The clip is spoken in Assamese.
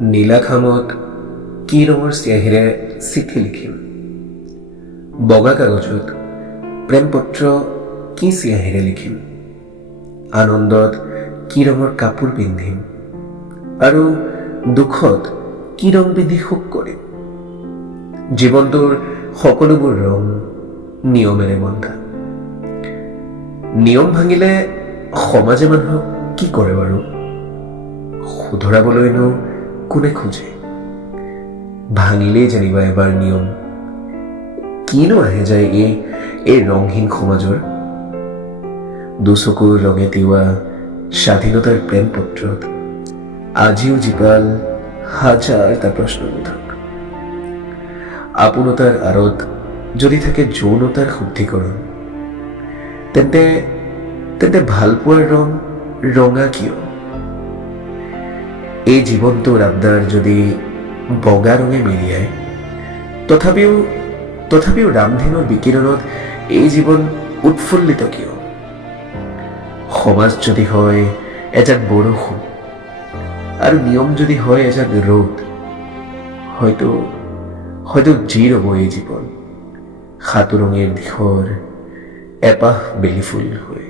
নীলাখামত কি ৰঙৰ চিয়াহীৰে চিঠি লিখিম, বগা কাগজত প্ৰেম পত্ৰ কি চিয়াহীৰে লিখিম, আনন্দত কি ৰঙৰ কাপোৰ পিন্ধিম আৰু দুখত কি ৰং পিন্ধি সুখ কৰিম। জীৱনটোৰ সকলোবোৰ ৰং নিয়মেৰে বন্ধা। নিয়ম ভাঙিলে সমাজে মানুহক কি কৰে বাৰু? শুধৰাবলৈনো কোনে খোজে? ভাঙিলেই যেনিবা এবাৰ নিয়ম, কিনো আহে যায় এই ৰংহীন সমাজৰ। দুচকুৰ ৰঙে তিৱা স্বাধীনতাৰ প্ৰেম পত্ৰত আজিও জীপাল হাজাৰটা প্ৰশ্নবোধক। আপোনতাৰ আঁৰত যদি থাকে যৌনতাৰ শুদ্ধিকৰণ, তেন্তে ভালপোৱাৰ ৰং ৰঙা কিয়? এই জীৱনটোৰ আবদাৰ যদি বগা ৰঙে মেৰিয়ায়, তথাপিও ৰামধেনুৰ বিকিৰণত এই জীৱন উৎফুল্লিত কিয়? সমাজ যদি হয় এজাক বৰষুণ আৰু নিয়ম যদি হয় এজাক ৰ'দ, হয়তো যি ৰ'ব এই জীৱন সাতোৰঙীৰ দিশৰ এপাহ বেলি ফুল হৈ।